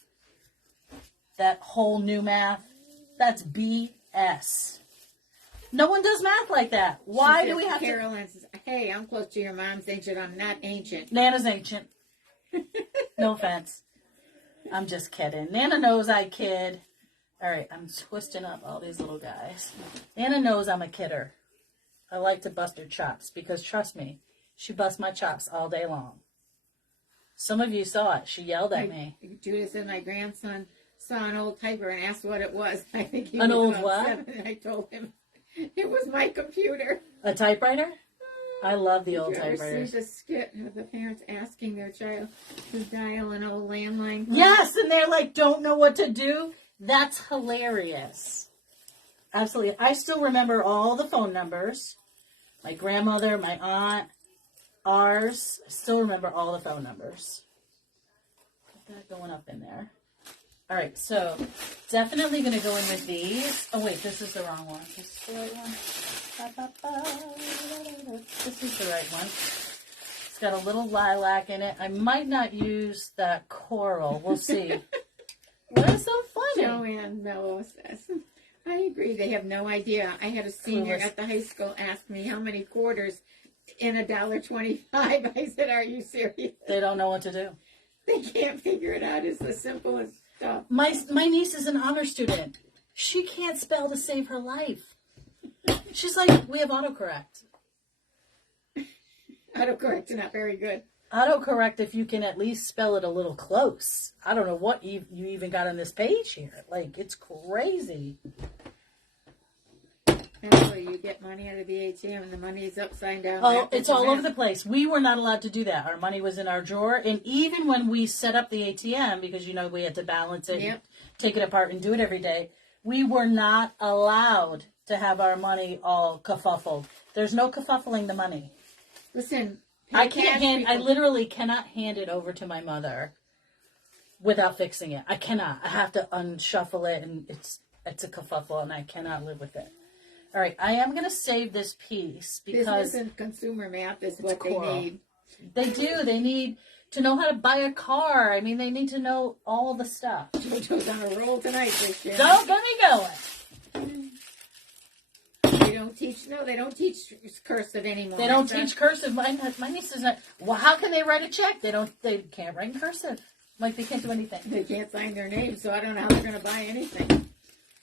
That whole new math, that's BS. No one does math like that. Why do we have Carolyn says, hey, I'm close to your mom's ancient. I'm not ancient. Nana's ancient. No offense. I'm just kidding. Nana knows I kid. All right, I'm twisting up all these little guys. Nana knows I'm a kidder. I like to bust her chops because, trust me, she busts my chops all day long. Some of you saw it. She yelled at me. Judith and my grandson saw an old typer and asked what it was. I think he An was old about what? 7, and I told him it was my computer. A typewriter? I love the old Did you ever typewriters. see the skit of the parents asking their child to dial an old landline? Yes, and they're like, don't know what to do. That's hilarious. Absolutely. I still remember all the phone numbers. My grandmother, my aunt, ours. I still remember all the phone numbers. Got that going up in there. All right, so definitely going to go in with these. Oh, wait, this is the wrong one. This is the right one. This is the right one. It's got a little lilac in it. I might not use that coral. We'll see. What is so funny? Joanne Mello says, I agree. They have no idea. I had a senior at the high school ask me how many quarters in $1.25. I said, are you serious? They don't know what to do. They can't figure it out. It's the simplest stuff. My niece is an honor student. She can't spell to save her life. She's like, we have autocorrect. Autocorrect's not very good. Autocorrect if you can at least spell it a little close. I don't know what you even got on this page here. Like, it's crazy. Actually, you get money out of the ATM and the money is upside down. Oh, it's all over the place. We were not allowed to do that. Our money was in our drawer. And even when we set up the ATM, because, we had to balance it, and take it apart and do it every day, we were not allowed to have our money all kerfuffled. There's no kerfuffling the money. Listen, I literally cannot hand it over to my mother without fixing it. I cannot. I have to unshuffle it, and it's a kerfuffle, and I cannot live with it. All right, I am going to save this piece because this isn't consumer math is what they need. They do. They need to know how to buy a car. I mean, they need to know all the stuff. JoJo's on a roll tonight this year. Don't get me going. They don't teach cursive anymore. They don't teach cursive. My niece is not. Well, how can they write a check? They can't write in cursive. Like, they can't do anything. They can't sign their name, so I don't know how they're going to buy anything.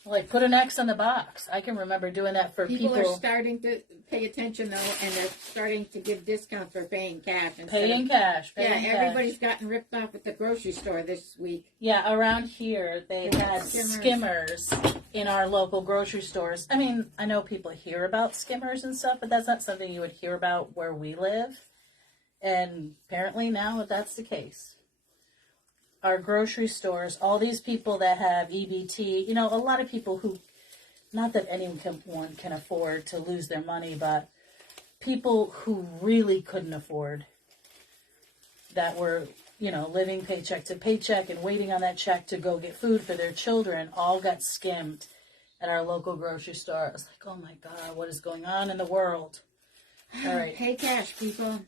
Like, put an X on the box. I can remember doing that for people. People are starting to pay attention, though, and they're starting to give discounts for paying cash. Paying cash. Everybody's gotten ripped off at the grocery store this week. Yeah, around here, they had skimmers in our local grocery stores. I mean, I know people hear about skimmers and stuff, but that's not something you would hear about where we live. And apparently now that's the case. Our grocery stores, all these people that have EBT, a lot of people who, not that anyone can afford to lose their money, but people who really couldn't afford, that were, living paycheck to paycheck and waiting on that check to go get food for their children, all got skimmed at our local grocery store. I was like, oh my God, what is going on in the world? All right. Pay cash, people.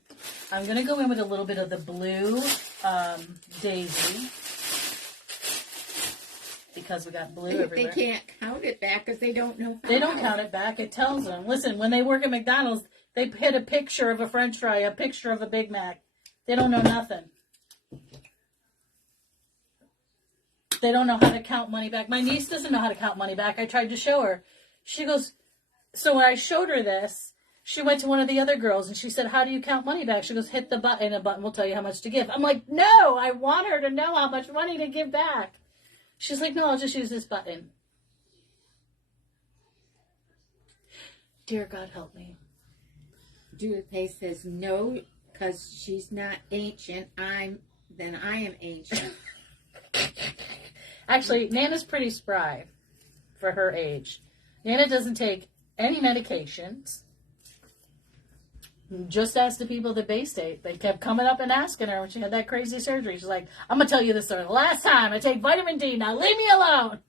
I'm going to go in with a little bit of the blue daisy because we got blue everywhere. They can't count it back because they don't know how. They don't count it back. It tells them. Listen, when they work at McDonald's, they hit a picture of a French fry, a picture of a Big Mac. They don't know nothing. They don't know how to count money back. My niece doesn't know how to count money back. I tried to show her. She goes, so when I showed her this, she went to one of the other girls and she said, how do you count money back? She goes, hit the button. A button will tell you how much to give. I'm like, no, I want her to know how much money to give back. She's like, no, I'll just use this button. Dear God, help me. Judith Pace says, no, because she's not ancient. I am ancient. Actually, Nana's pretty spry for her age. Nana doesn't take any medications. Just ask the people at the Bay State. They kept coming up and asking her when she had that crazy surgery. She's like, I'm going to tell you this story. The last time I take vitamin D. Now leave me alone.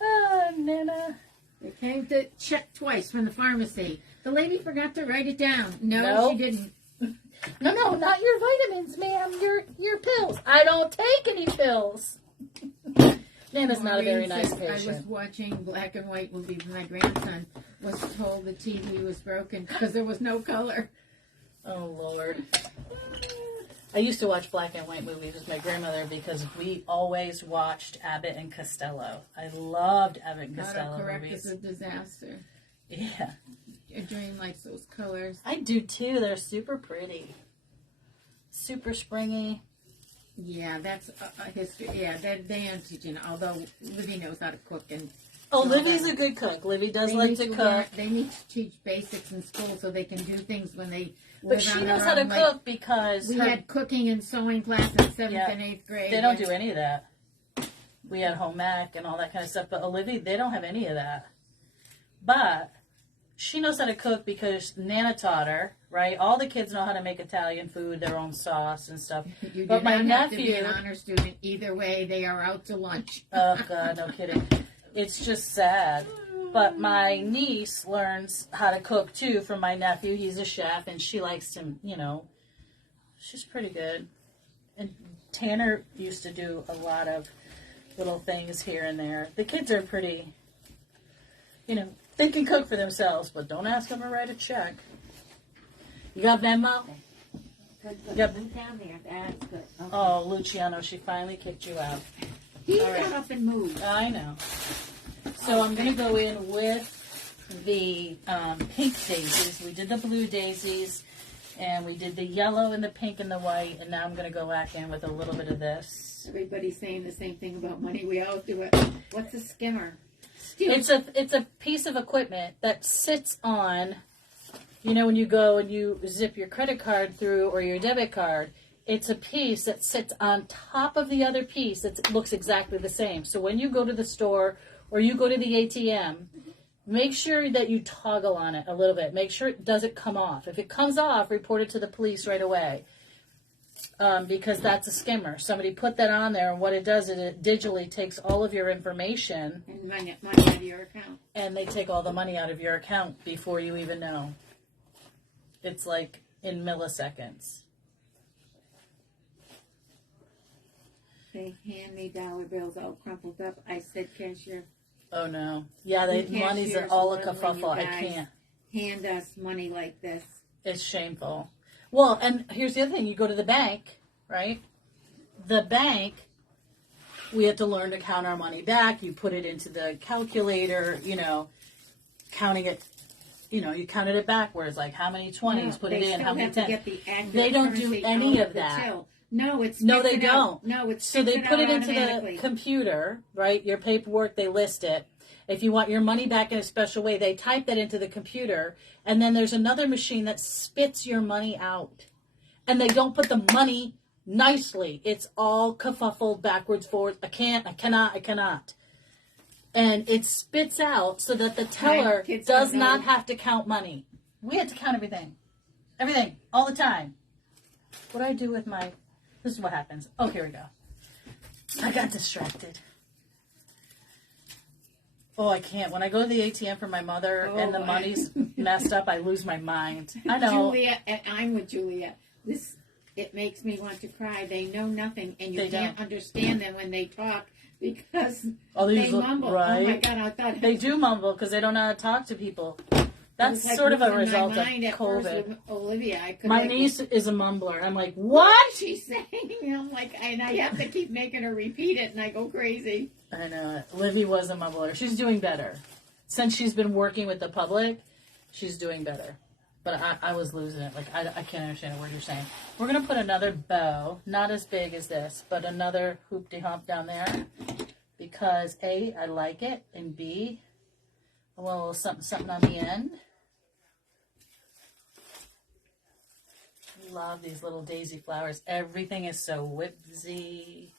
Oh, Nana. They came to check twice from the pharmacy. The lady forgot to write it down. No, she didn't. No, not your vitamins, ma'am. Your pills. I don't take any pills. Nana's not a very nice patient. I was watching black and white movies. My grandson was told the TV was broken because there was no color. Oh, Lord. I used to watch black and white movies with my grandmother because we always watched Abbott and Costello. I loved Abbott and Costello movies. Autocorrect is a disaster. Yeah. Your dream likes those colors. I do, too. They're super pretty. Super springy. Yeah, that's a history. Yeah, they aren't teaching. Although Livy knows how to cook and. Oh, Livy's a good cook. Livy does like to cook. They need to teach basics in school so they can do things when they. But she knows how to cook because we had cooking and sewing class in 7th and 8th grade. They don't do any of that. We had home ec and all that kind of stuff, but Olivia, they don't have any of that. But she knows how to cook because Nana taught her, right? All the kids know how to make Italian food, their own sauce and stuff. You but do my not have nephew, to be an honor student. Either way, they are out to lunch. Oh God, no kidding. It's just sad. But my niece learns how to cook too from my nephew. He's a chef, and she likes to, she's pretty good. And Tanner used to do a lot of little things here and there. The kids are pretty, they can cook for themselves, but don't ask them to write a check. You got Venmo? Good. Yep. Move down there. That's good. Okay. Oh, Luciano, she finally kicked you out. He got up and moved. I know. So I'm going to go in with the pink daisies. We did the blue daisies, and we did the yellow and the pink and the white, and now I'm going to go back in with a little bit of this. Everybody's saying the same thing about money. We all do it. What's a skimmer? It's a piece of equipment that sits on, when you go and you zip your credit card through or your debit card, it's a piece that sits on top of the other piece that looks exactly the same. So when you go to the store or you go to the ATM, make sure that you toggle on it a little bit. Make sure it doesn't come off. If it comes off, report it to the police right away. Because that's a skimmer. Somebody put that on there, and what it does is it digitally takes all of your information. And money out of your account. And they take all the money out of your account before you even know. It's like in milliseconds. They hand me dollar bills all crumpled up. I said, cashier. Oh no. Yeah, money's all a kerfuffle. I can't. Hand us money like this. It's shameful. Well, and here's the other thing. You go to the bank, right? The bank, we have to learn to count our money back. You put it into the calculator, counting it. You counted it backwards, like how many 20s, put it in, how many 10s. They don't do any of that. No, they don't. No, it's so they put it into the computer, right? Your paperwork, they list it. If you want your money back in a special way, they type that into the computer, and then there's another machine that spits your money out. And they don't put the money nicely. It's all kerfuffled backwards, forwards. I cannot. And it spits out so that the teller does not have to count money. We had to count everything. Everything. All the time. What do I do with my... This is what happens. Oh, here we go. I got distracted. Oh, I can't. When I go to the ATM for my mother and the money's messed up, I lose my mind. I know. Julia, I'm with Julia. It makes me want to cry. They know nothing, and you can't understand them when they talk because they mumble. Right? Oh my God, I thought they do mumble because they don't know how to talk to people. That's sort of a result of COVID. With Olivia, my niece is a mumbler. I'm like, what? She's saying? I'm like, and I have to keep making her repeat it, and I go crazy. I know. Livy was a mumbler. She's doing better. Since she's been working with the public, she's doing better. But I was losing it. Like, I can't understand a word you're saying. We're going to put another bow, not as big as this, but another hoop-de-hump down there. Because A, I like it, and B, a little something on the end. Love these little daisy flowers. Everything is so whimsy.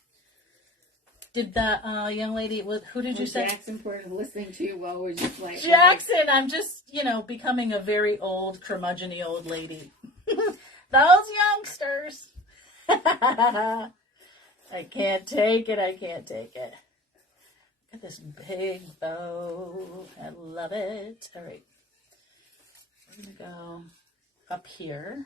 Did that young lady, who did you say? Jackson for listening to you while we're just like... Jackson, I'm just, becoming a very old, curmudgeon-y old lady. Those youngsters. I can't take it. Got this big bow. I love it. All right. We're going to go up here.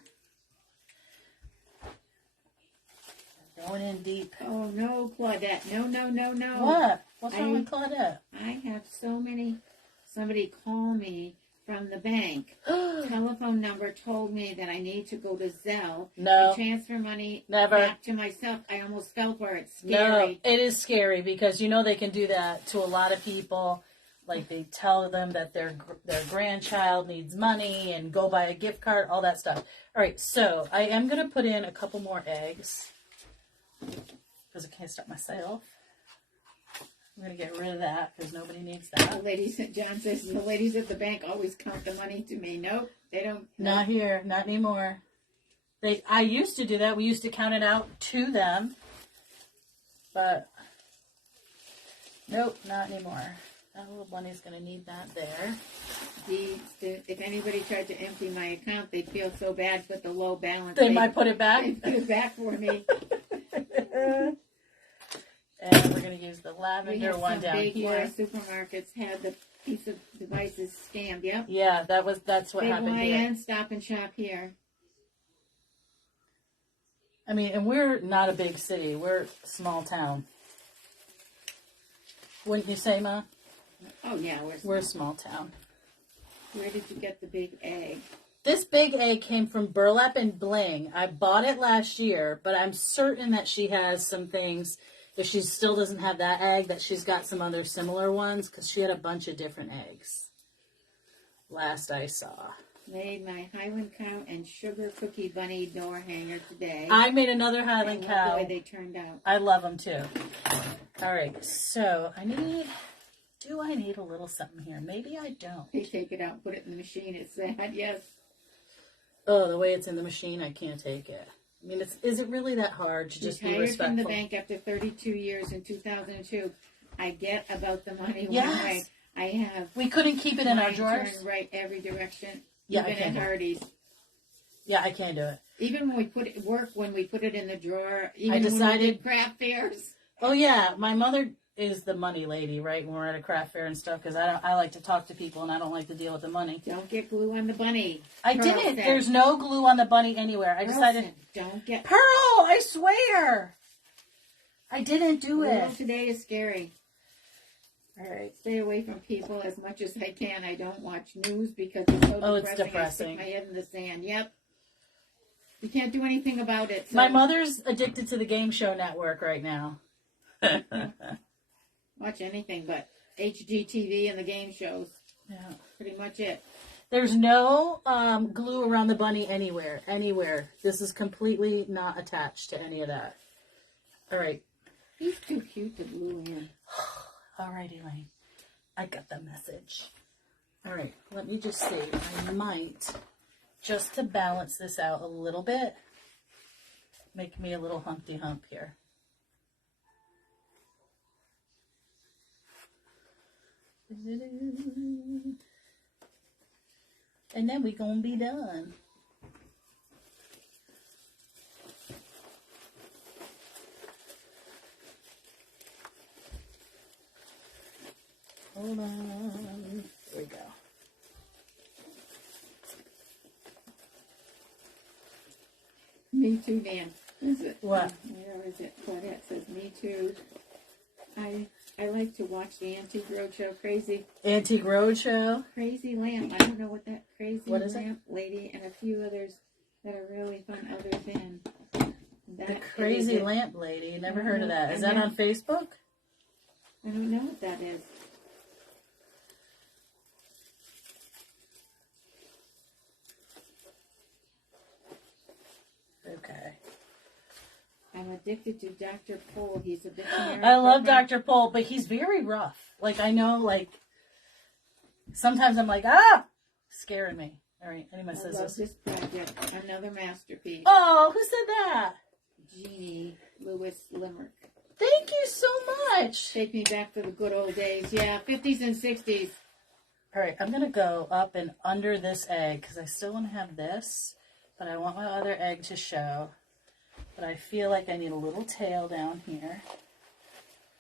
Going in deep. Oh, no, Claudette. No. What? What's wrong with Claudette? I have so many. Somebody called me from the bank. Telephone number told me that I need to go to Zelle. No. And transfer money Never. back to myself. I almost fell for it. Scary. No, it is scary because they can do that to a lot of people. Like they tell them that their grandchild needs money and go buy a gift card, all that stuff. All right, so I am going to put in a couple more eggs. because I can't start myself. I'm going to get rid of that because nobody needs that. The ladies, John says, the ladies at the bank always count the money to me. Nope, they don't. Not here, not anymore. I used to do that. We used to count it out to them. But, nope, not anymore. That little bunny's going to need that there. If anybody tried to empty my account, they'd feel so bad with the low balance. They might put it back. They'd put it back for me. And we're going to use the lavender one down big here. Supermarkets had the piece of devices scanned. Yep. Yeah, that's what big happened YN, here. Stop and Shop here. I mean, and we're not a big city. We're a small town. Wouldn't you say, Ma? Oh, yeah. We're a small town. Where did you get the big egg? This big egg came from Burlap and Bling. I bought it last year, but I'm certain that she has some things. If she still doesn't have that egg, that she's got some other similar ones, because she had a bunch of different eggs last I saw. Made my Highland Cow and Sugar Cookie Bunny door hanger today. I made another Highland Cow. The way they turned out. I love them too. All right, so do I need a little something here? Maybe I don't. They take it out and put it in the machine. It's sad, yes. Oh, the way it's in the machine, I can't take it. I mean, is it really that hard to just be respectful? Retired from the bank after 32 years in 2002. I get about the money one Yes. way. I have. We couldn't keep it in our drawers? Turn right every direction. Yeah, even I can't at Hardee's. Yeah, I can't do it. Even when we put it when we put it in the drawer. Even I decided when we did craft fairs. Oh yeah, my mother is the money lady, right? When we're at a craft fair and stuff, because I like to talk to people and I don't like to deal with the money. Don't get glue on the bunny. I didn't. There's no glue on the bunny anywhere. I decided. Don't get Pearl. I swear. I didn't do it. Today is scary. All right. Stay away from people as much as I can. I don't watch news because it's so depressing. It's depressing. I stick my head in the sand. Yep. You can't do anything about it. So. My mother's addicted to the Game Show Network right now. Watch anything but HGTV and the game shows. Yeah. Pretty much it. There's no glue around the bunny anywhere. Anywhere. This is completely not attached to any of that. All right. He's too cute to glue in. All right, Elaine. I got the message. All right. Let me just see. I might, just to balance this out a little bit, make me a little Humpty Hump here. And then we gonna be done. Hold on. There we go. Me too, Dan. Is it? What? Where is it? Claudette says, me too. I like to watch the Antique Roadshow. Antique Roadshow? Crazy Lamp. I don't know what that Crazy what is Lamp lady and a few others that are really fun other than that. The Crazy Lamp Lady. Never heard of that. Is that on Facebook? I don't know what that is. Okay. I'm addicted to Dr. Pol. He's a veterinarian. I love Dr. Pol, but he's very rough. Like, I know, like, sometimes I'm like, scaring me. All right, anyone says I love this project. Another masterpiece. Oh, who said that? Jeannie Lewis Limerick. Thank you so much. Take me back to the good old days. Yeah, 50s and 60s. All right, I'm going to go up and under this egg because I still want to have this, but I want my other egg to show. But I feel like I need a little tail down here.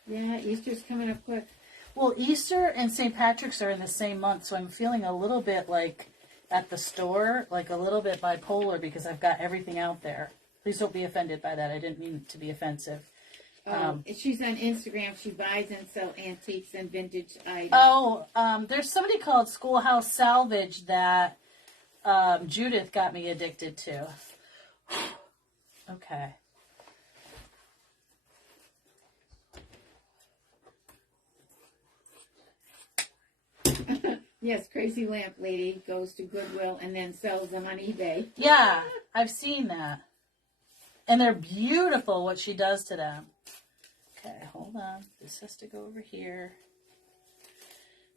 Yeah, Easter's coming up quick. Well, Easter and St. Patrick's are in the same month, so I'm feeling a little bit like at the store, like a little bit bipolar because I've got everything out there. Please don't be offended by that. I didn't mean it to be offensive. She's on Instagram. She buys and sells antiques and vintage items. Oh, there's somebody called Schoolhouse Salvage that Judith got me addicted to. Okay. Yes, Crazy Lamp Lady goes to Goodwill and then sells them on eBay. Yeah, I've seen that. And they're beautiful, what she does to them. Okay, hold on. This has to go over here.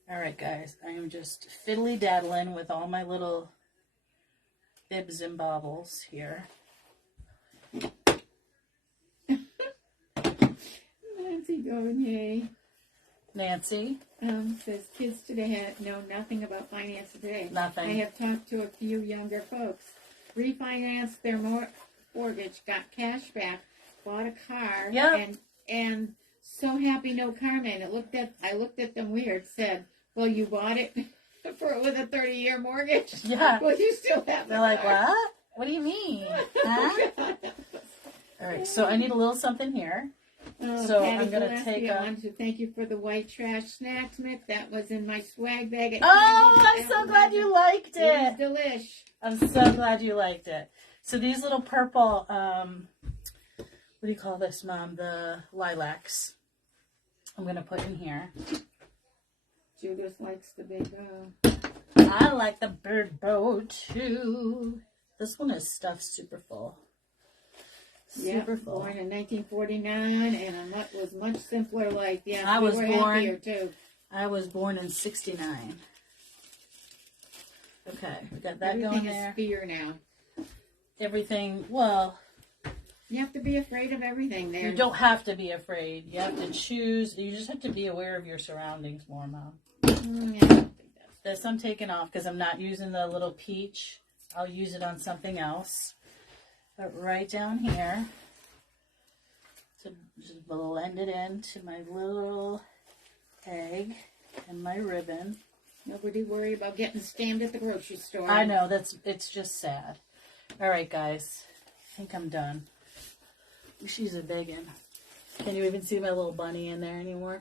All right, guys. I am just fiddly-daddling with all my little bibs and bobbles here. Nancy going, hey. Nancy? Says kids today know nothing about finance today. Nothing. I have talked to a few younger folks. Refinanced their mortgage, got cash back, bought a car, and so happy no karma. And I looked at them weird, said, well, you bought it with a 30-year mortgage? Yeah. Well, you still have They're like, what? What do you mean? Huh? All right, so I need a little something here. So I'm going to take I wanted to thank you for the white trash snacks mix. That was in my swag bag. I'm so glad you liked it. It was delish. I'm so glad you liked it. So these little purple, what do you call this, Mom? The lilacs. I'm going to put in here. Judith likes the big bow. I like the bird bow, too. This one is stuffed super full. Super full. Born in 1949 and was much simpler life. Yeah, I was born happier too. I was born in 69. Okay, we got that Everything going there. Is fear now. Everything, well, you have to be afraid of everything there. You don't have to be afraid. You have to choose. You just have to be aware of your surroundings more, Mom. Yeah, I don't think This I'm taking off because I'm not using the little peach. I'll use it on something else. But right down here, to just blend it into my little egg and my ribbon. Nobody worry about getting stamped at the grocery store. I know, it's just sad. All right, guys. I think I'm done. She's a biggin. Can you even see my little bunny in there anymore?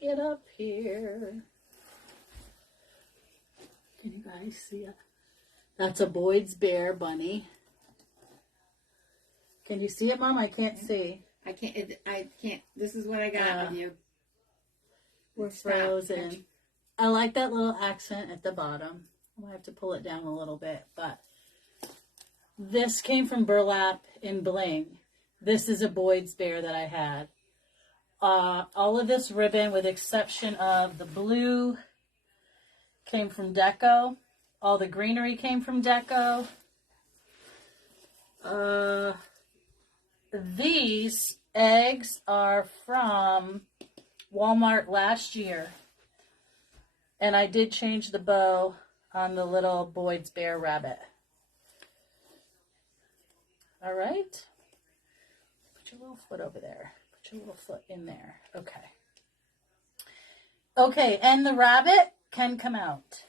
Get up here. Can you guys see it? That's a Boyd's Bear bunny. Can you see it, Mom? I can't see. I can't. This is what I got with you. We're frozen. I like that little accent at the bottom. I might have to pull it down a little bit, but this came from Burlap in Bling. This is a Boyd's Bear that I had. All of this ribbon, with exception of the blue, came from Deco. All the greenery came from Deco. These eggs are from Walmart last year. And I did change the bow on the little Boyd's Bear rabbit. All right. Put your little foot over there. Put your little foot in there. Okay. Okay, and the rabbit can come out.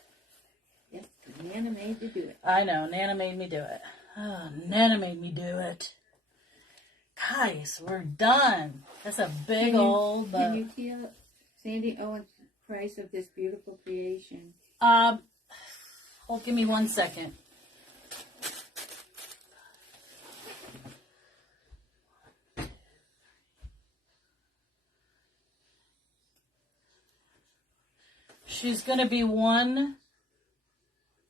Yes, Nana made you do it. I know, Nana made me do it. Oh, Nana made me do it. Guys, we're done. That's a big old... Can you tell Sandy Owen's price of this beautiful creation? Hold, give me 1 second. She's going to be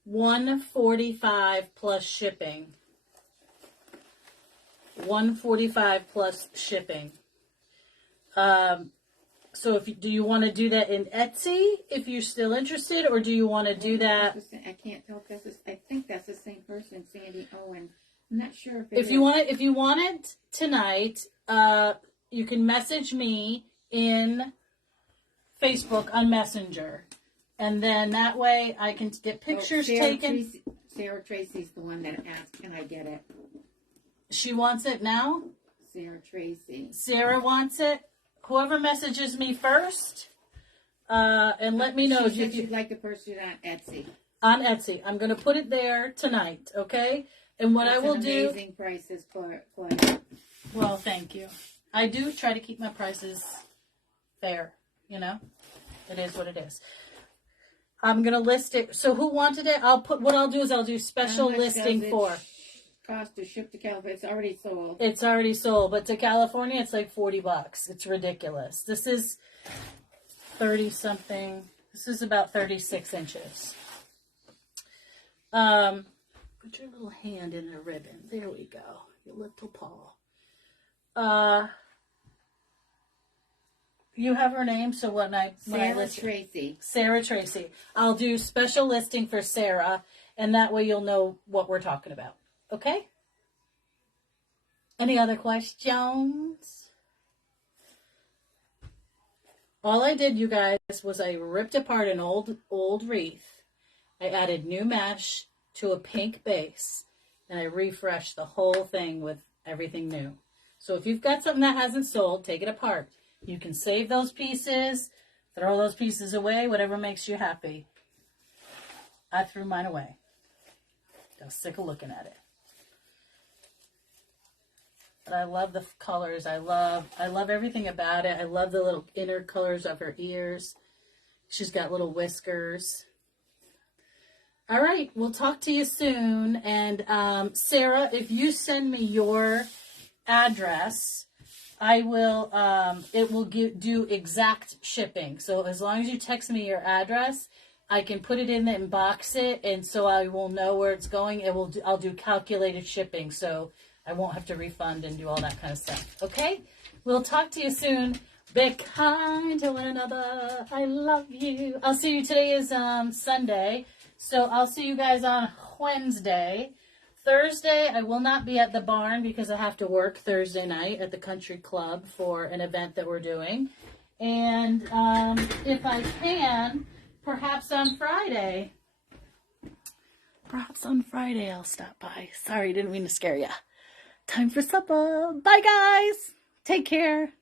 $145 plus shipping. $145 plus shipping. So do you want to do that in Etsy if you're still interested, or do you want to do that? I can't tell if I think that's the same person, Sandy Owen. I'm not sure if you want it tonight, you can message me in Facebook on Messenger, and then that way I can get pictures taken. Sarah Tracy's the one that asked, "Can I get it?" She wants it now. Sarah Tracy. Sarah wants it. Whoever messages me first, and let me know. She said she'd like to purchase it on Etsy. On Etsy, I'm going to put it there tonight. Okay, and what I will do. Amazing prices for. Well, thank you. I do try to keep my prices fair. You know, it is what it is. I'm going to list it. So who wanted it? What I'll do is I'll do special listing for. Cost to ship to California. It's already sold. It's already sold, but to California, it's like $40. It's ridiculous. This is 30 something. This is about 36 inches. Put your little hand in the ribbon. There we go. Your little paw. You have her name, so when I list Tracy. Sarah Tracy. I'll do special listing for Sarah, and that way you'll know what we're talking about. Okay? Any other questions? All I did, you guys, was I ripped apart an old wreath. I added new mesh to a pink base, and I refreshed the whole thing with everything new. So if you've got something that hasn't sold, take it apart. You can save those pieces, throw those pieces away, whatever makes you happy. I threw mine away. I was sick of looking at it. But I love the colors. I love everything about it. I love the little inner colors of her ears. She's got little whiskers. All right, we'll talk to you soon. And Sarah, if you send me your address, I will, it will do exact shipping. So as long as you text me your address, I can put it in and box it, and so I will know where it's going. I'll do calculated shipping, so I won't have to refund and do all that kind of stuff. Okay? We'll talk to you soon. Be kind to one another. I love you. I'll see you. Today is Sunday, so I'll see you guys on Wednesday. Thursday, I will not be at the barn because I have to work Thursday night at the country club for an event that we're doing. And if I can, perhaps on Friday I'll stop by. Sorry, didn't mean to scare ya. Time for supper. Bye, guys. Take care.